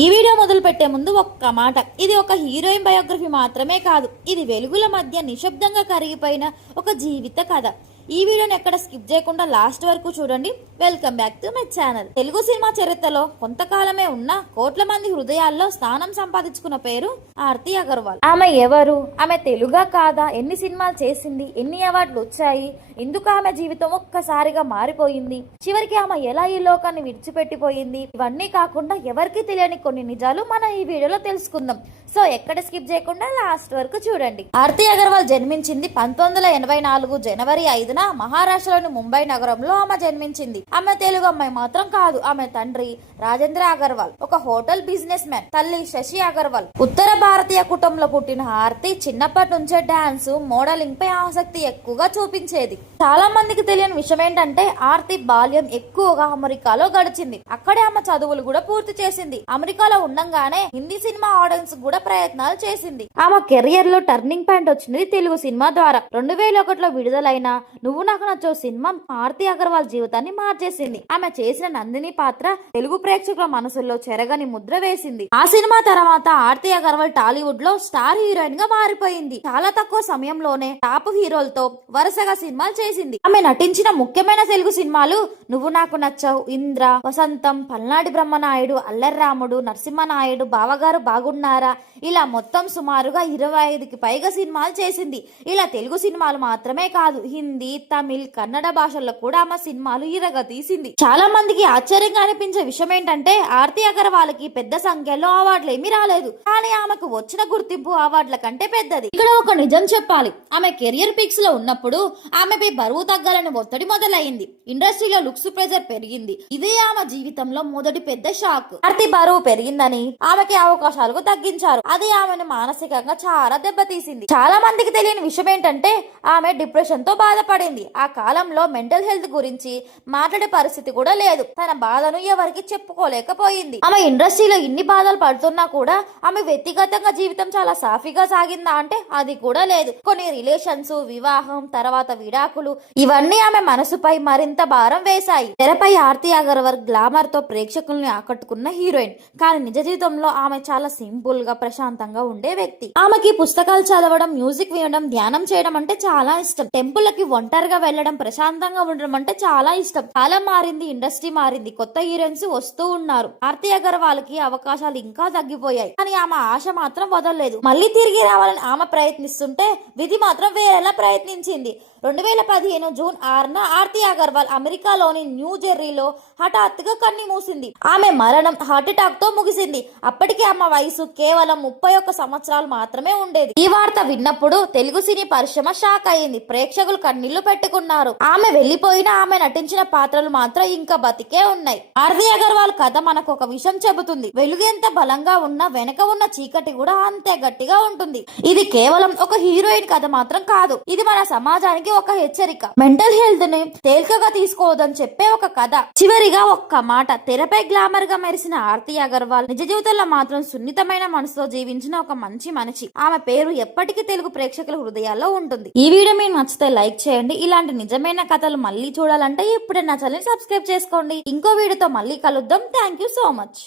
ఈ వీడియో మొదలు పెట్టే ముందు ఒక్క మాట, ఇది ఒక హీరోయిన్ బయోగ్రఫీ మాత్రమే కాదు, ఇది వెలుగుల మధ్య నిశ్శబ్దంగా కరిగిపోయిన ఒక జీవిత కథ. ఈ వీడియోని ఎక్కడ స్కిప్ చేయకుండా లాస్ట్ వరకు చూడండి. Welcome back to my channel. Telugu cinema చరిత్రలో కొంతకాలమే ఉన్న కోట్ల మంది హృదయాల్లో స్థానం సంపాదించుకున్న పేరు ఆర్తి అగర్వాల్. ఆమె ఎవరు, ఆమె తెలుగా కాదా, ఎన్ని సినిమాలు చేసింది, ఎన్ని అవార్డులు వచ్చాయి, ఎందుకు ఆమె జీవితం ఒక్కసారిగా మారిపోయింది, చివరికి ఆమె ఎలా ఈ లోకాన్ని విడిచిపెట్టిపోయింది, ఇవన్నీ కాకుండా ఎవరికి తెలియని కొన్ని నిజాలు మనం ఈ వీడియోలో తెలుసుకుందాం. సో ఎక్కడ స్కిప్ చేయకుండా లాస్ట్ వరకు చూడండి. ఆర్తి అగర్వాల్ జన్మించింది 1984 జనవరి 5 మహారాష్ట్రలోని ముంబై నగరంలో ఆమె జన్మించింది. ఆమె తెలుగు అమ్మాయి మాత్రం కాదు. ఆమె తండ్రి రాజేంద్ర అగర్వాల్ ఒక హోటల్ బిజినెస్ మ్యాన్, తల్లి శశి అగర్వాల్. ఉత్తర భారతీయ కుటుంబంలో పుట్టిన ఆర్తి చిన్నప్పటి నుంచే డాన్స్, మోడలింగ్ పై ఆసక్తి ఎక్కువగా చూపించేది. చాలా మందికి తెలియని విషయం ఏంటంటే ఆర్తి బాల్యం ఎక్కువగా అమెరికాలో గడిచింది. అక్కడే ఆమె చదువులు కూడా పూర్తి చేసింది. అమెరికాలో ఉండంగానే హిందీ సినిమా ఆడియన్స్ కూడా ప్రయత్నాలు చేసింది. ఆమె కెరియర్ లో టర్నింగ్ పాయింట్ వచ్చినది తెలుగు సినిమా ద్వారా. 2001లో విడుదలైన నువ్వు నాకు నచ్చావు సినిమా ఆర్తి అగర్వాల్ జీవితాన్ని మార్చేసింది. ఆమె చేసిన నందిని పాత్ర తెలుగు ప్రేక్షకుల మనసుల్లో చెరగని ముద్ర వేసింది. ఆ సినిమా తర్వాత ఆర్తి అగర్వాల్ టాలీవుడ్ లో స్టార్ హీరోయిన్ గా మారిపోయింది. చాలా తక్కువ సమయంలోనే టాప్ హీరోలతో వరుసగా సినిమాలు చేసింది. ఆమె నటించిన ముఖ్యమైన తెలుగు సినిమాలు నువ్వు నాకు నచ్చావు, ఇంద్ర, వసంతం, పల్నాడి బ్రహ్మనాయుడు, అల్లర్రాముడు, నరసింహనాయుడు, బావగారు బాగున్నారా, ఇలా మొత్తం సుమారుగా 25కి పైగా సినిమాలు చేసింది. ఇలా తెలుగు సినిమాలు మాత్రమే కాదు, హిందీ, తమిళ్, కన్నడ భాషల్లో కూడా ఆమె సినిమాలు ఇరగ తీసింది. చాలా మందికి ఆశ్చర్యంగా అనిపించే విషయం ఏంటంటే ఆర్తి అగర్వాల్ కి పెద్ద సంఖ్యలో అవార్డులు ఏమీ రాలేదు, కానీ ఆమెకు వచ్చిన గుర్తింపు అవార్డుల కంటే పెద్దది. ఇక్కడ ఒక నిజం చెప్పాలి, ఆమె కెరియర్ పిక్స్ లో ఉన్నప్పుడు ఆమెపై బరువు తగ్గాలని ఒత్తిడి మొదలైంది. ఇండస్ట్రీలో లుక్స్ ప్రెజర్ పెరిగింది. ఇదే ఆమె జీవితంలో మొదటి పెద్ద షాక్. ఆర్తి బరువు పెరిగిందని ఆమెకి అవకాశాలకు తగ్గించారు. అది ఆమెను మానసికంగా చాలా దెబ్బతీసింది. చాలా మందికి తెలియని విషయం ఏంటంటే ఆమె డిప్రెషన్ తో బాధపడింది. ఆ కాలంలో మెంటల్ హెల్త్ గురించి మాట్లాడే పరిస్థితి కూడా లేదు. తన బాధను ఎవరికి చెప్పుకోలేకపోయింది. ఆమె ఇండస్ట్రీలో ఇన్ని బాధలు పడుతున్నా కూడా ఆమె వ్యక్తిగతంగా జీవితం చాలా సాఫీగా సాగిందా అంటే అది కూడా లేదు. కొన్ని రిలేషన్స్, వివాహం, తర్వాత విడాకులు, ఇవన్నీ ఆమె మనసుపై మరింత భారం వేశాయి. తెరపై ఆర్తి అగర్వాల్ గ్లామర్ తో ప్రేక్షకుల్ని ఆకట్టుకున్న హీరోయిన్, కానీ నిజ జీవితంలో ఆమె చాలా సింపుల్ గా ప్రశాంతంగా ఉండే వ్యక్తి. ఆమెకి పుస్తకాలు చదవడం, మ్యూజిక్ వినడం, ధ్యానం చేయడం అంటే చాలా ఇష్టం. టెంపుల్కి ఒంటరిగా వెళ్లడం, ప్రశాంతంగా ఉండడం అంటే చాలా ఇష్టం. కాలం మారింది, ఇండస్ట్రీ మారింది, కొత్త హీరోయిన్స్ వస్తూ ఉన్నారు. ఆర్తి అగర్వాల్ కి అవకాశాలు ఇంకా తగ్గిపోయాయి, కానీ ఆమె ఆశ మాత్రం వదలలేదు. మళ్ళీ తిరిగి రావాలని ఆమె ప్రయత్నిస్తుంటే విధి మాత్రం వేరేలా ప్రయత్నించింది. 2015 జూన్ 6న ఆర్తి అగర్వాల్ అమెరికాలోని న్యూ జెర్రీలో హఠాత్తుగా కన్ను మూసింది. ఆమె మరణం హార్ట్ అటాక్ తో ముగిసింది. అప్పటికి ఆమె వయసు కేవలం 31 సంవత్సరాలు మాత్రమే ఉండేది. ఈ వార్త విన్నప్పుడు తెలుగు సినీ పరిశ్రమ షాక్ అయింది. ప్రేక్షకులు కన్నీళ్లు పెట్టుకున్నారు. ఆమె వెళ్లిపోయినా ఆమె నటించిన పాత్రలు మాత్రం ఇంకా బతికే ఉన్నాయి. ఆర్తి అగర్వాల్ కథ మనకు ఒక విషయం చెబుతుంది, వెలుగు ఎంత బలంగా ఉన్నా వెనక ఉన్న చీకటి కూడా అంతే గట్టిగా ఉంటుంది. ఇది కేవలం ఒక హీరోయిన్ కథ మాత్రం కాదు, ఇది మన సమాజానికి ఒక హెచ్చరిక. మెంటల్ హెల్త్ ని తేలికగా తీసుకోవద్దని చెప్పే ఒక కథ. చివరిగా ఒక్క మాట, తెరపై గ్లామర్ గా మెరిసిన ఆర్తి అగర్వాల్ నిజ జీవితంలో మాత్రం సున్నితమైన మనసుతో జీవించిన ఒక మంచి మనిషి. ఆమె పేరు ఎప్పటికీ తెలుగు ప్రేక్షకుల హృదయాల్లో ఉంటుంది. ఈ వీడియో మీకు నచ్చితే లైక్ చేయండి. ఇలాంటి నిజమైన కథలు మళ్ళీ చూడాలంటే ఇప్పుడే నా ఛానల్ సబ్స్క్రైబ్ చేసుకోండి. ఇంకో వీడియోతో మళ్ళీ కలుద్దాం. Thank you so much.